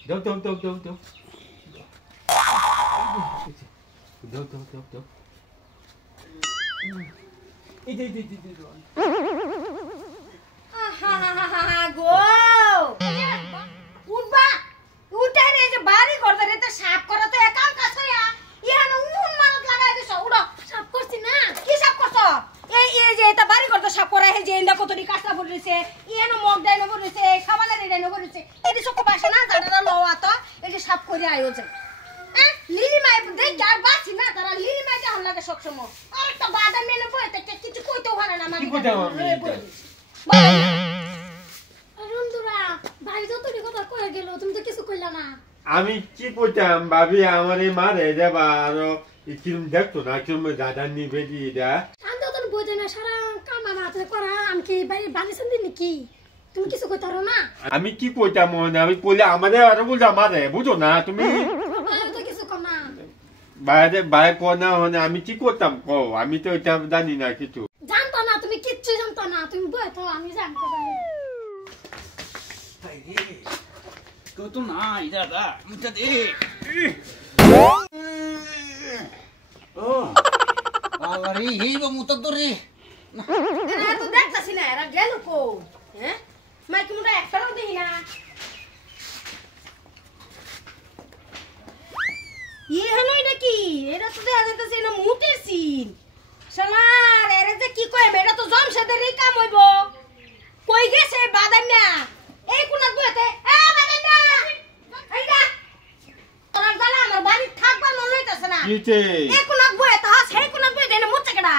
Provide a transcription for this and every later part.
Đâu đâu đâu đâu đâu. Đâu đâu đâu đâu. Đi. গো উঠবা উঠে রে যে বাড়ি করতে রে তো সাফ করা তো একাল কাজ হইয়া ইহান উন মানত লাগাই দিছ উড়ো সাফ করছি না কি সাফ করছ এই যে এটা বাড়ি করতে সাফ করা হে যে ইন্দা কতটি কাঁচা পড়িছে ইহান মগ ডাইনো পড়িছে খাবারের ডাইনো পড়িছে এটি সব বাসা না জানারা লওয়া তো এই যে সাফ করে আইও যে লিলি মাই দেখ যার বাসি না তারা লিলি মাই যা লাগে সব সময় আর একটা বাদাম মেনে বইতে কিছু কইতেও পারে না মানে কি কইতাম আমি কি কইতাম ভাবি আমারে মারে দেবা আর কিরম দেখতো না কিরম দাদা নিবে দিদা আমি তো বুঝে না সারা কাম আমার হাতে করা আমি কি বাইরে বানিয়েছেন দিন নাকি তুমি কিছু কইতে পারো না আমি কি কইতাম আমি কইলে আমারে আরো বলতে মারে বুঝো না তুমি তো কিছু কর না বাইরে কোনা হনে আমি কি করতাম কো আমি তো এটা জানি না কিছু জানতো না তুমি কিচ্ছু জানতো না তুমি বই তো আমি জানতে পারি কত নাই দাদা মুটা দে ও আলারি হিবা মুটা দরে না তো দেখতাছি না এরা গেল কো হ্যাঁ মাই তোমরা একটাও দেই না হলো এটা কি এটা তো দেখা যাইতেছে না মুটের সিন শালার এরা যে কি কয় এটা তো জমশেদের কাম হইব কই গেছে বাদামিয়া এই কোনা বইতে বাদামিয়া এইডা তোরা জানা আমার বাড়ি থাকবা মন লইতাছে না কিছে এই কোনা বইতে হাস এই কোনা বইতে না মুচে কেডা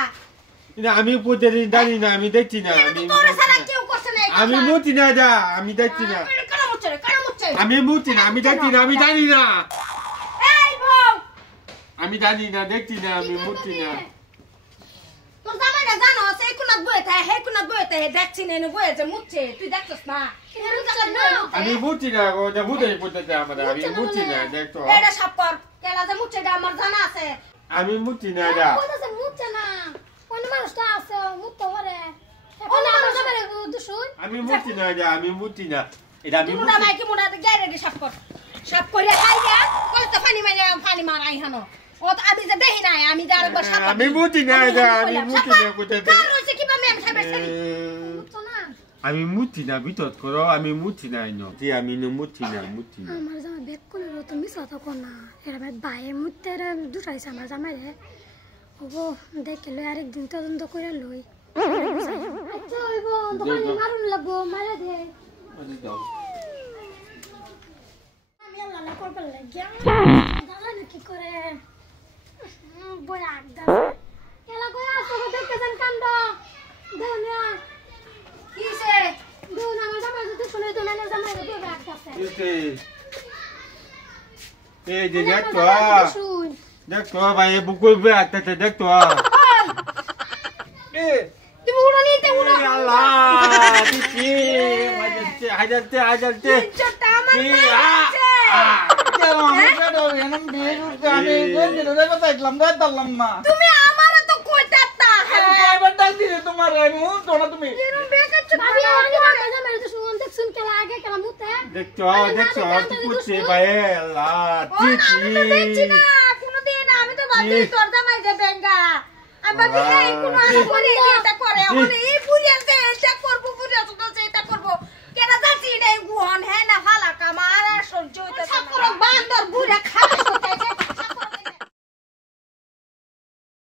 এটা আমি কইতে জানি না আমি দেখছি না আমি তোরে সারা কেউ করছে না আমি মুতি না যা আমি দেখছি না কেন মুচে আমি মুতি না আমি দেখছি না আমি জানি না এই বউ আমি জানি না দেখছি না আমি মুতি না তোর জামাইটা জানো সেই কোনা বইতে হে কোনা বইতে দেখছি না বইতে মুচে তুই দেখছস না আমি মুতি না ওটা মুতে কইতে আমারে আমি মুতি না দেখতো এটা সব কর কেলা যে মুচেটা আমার জানা আছে আমি মুতি না যা কইতাছে মুচ্ছে না কোন মানুষটা আছে মুত্তে পারে কোন আমার জামারে দুশুই আমি মুতি না যা আমি মুতি না এটা আমি মুড়া মাই কি মুড়া গেরে রে সব কর সব করে খাই যা কই তো পানি মারাই হানো ও তো আমি যে দেই না আমি যার একবার সাপ আমি মুতি না যা আমি মুতি না কইতে কার হইছে কি বা আমি খাইবে মুত্তো না আমি মুতি না বিতত করো আমি মুতি না ইনো তি আমি নো মুতি না আমার জামা বেক করে তো মিস কথা কোন না এরা ভাই মুত্তে রে দুটাইছে আমার জামাই রে ওগো দেখলে আরেকদিন তদন্ত করে লই আচ্ছা হইব দোকানে মারুন লাগবো মারা দে আমি আল্লাহ করবার লাগিয়া দাঁড়ানো কি করে বই আগদা কেলা কই আসো দেখতে যান কান্ড দেনা কিসে দুন আমার জামাই যদি শুনে তো না জামাই রে দুই আগদাছে এই যে দেখতো ভাই বুকুল বে আতে দেখতো তুমি উড়ো নিতে উড়ো আল্লাহ দিছি হাজারতে চটা আমার আছে আমি দেখলাম দেখলাম না তুমি আমারে তো কইতাতা কয়বার ডাক দিলে তোমার আমি তো না তুমি এরম বেকাচ্ছ ভাবি আমি আমার জামাই রে শুন দেখছুন কেলা আগে কেলা মুতে দেখতো তুই কুছে ভাই আল্লাহ দেখছি না কোনদিন আমি তো ভাবছি তোর জামাই যে বেঙ্গা আমি ভাবি এই কোন আর করে এটা করে ওরে